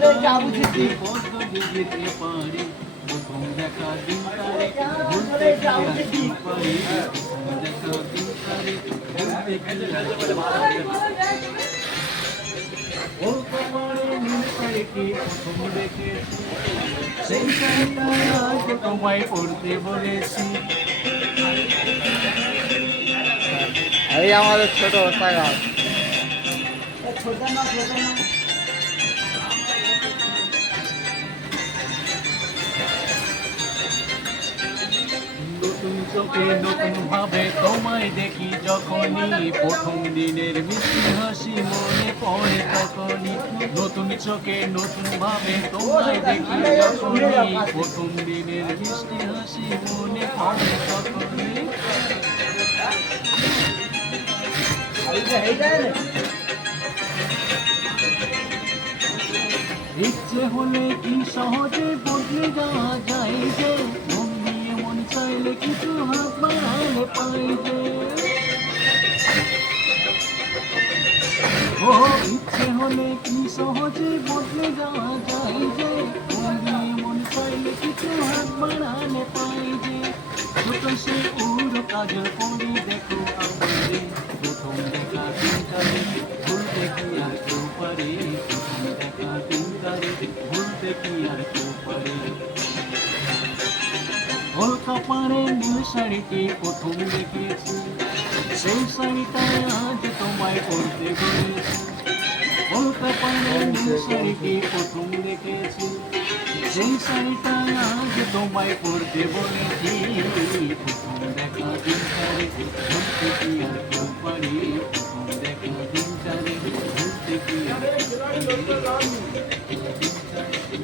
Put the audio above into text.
পদ্ম যেতে পারি প্রথম দেখা দিন তারে ভুলতে কি আর কি পারি প্রথম দেখা দিন তারে ভুলতে কি আর কি পারি বলতে পারে নীল শাড়িটি প্রথম দেখেছি সেই শাড়িটা আজ তোমায় পড়তে বলেছি এই আমাদের ছোট সাগাত নতুন চোখে নতুন ভাবে তোমায় দেখি যখনই প্রথম দিনের মিষ্টি হাসি মনে পড়ে তখনই নতুন চোখে নতুন ভাবে তোমায় দেখি যখনই প্রথম দিনের মিষ্টি হাসি মনে পড়ে তখনই ইচ্ছে হলে কি সহজে বদলে যাওয়া যায় যে মন দিয়ে মন চাইলে কিছু হাত বাড়ালে পাই যে ও ইচ্ছে হলে কি সহজে বদলে যাওয়া যায় যে মন দিয়ে মন চাইলে কিছু হাত বাড়ালে পাই যে ছোট সে উড়ো কাজল করি দেখো আমারে প্রথম দেখা দিনটারে ভুলতে কি আর কেউ পারে প্রথম দেখা দিনটারে ভুলতে কি আর কেউ পারে ওর কপালে নীল শাড়িটি প্রথম দেখেছি সেই শাড়িটা আজ তোমায় পড়তে বলেছি ওর কপালে নীল শাড়িটি প্রথম দেখেছি সেই শাড়িটা আজ তোমায় পড়তে বলেছি প্রথম দেখা দিনটারে ভুলতে কি আর কেউ পারি প্রথম দেখা দিনটারে ভুলতে কি আর কেউ পারি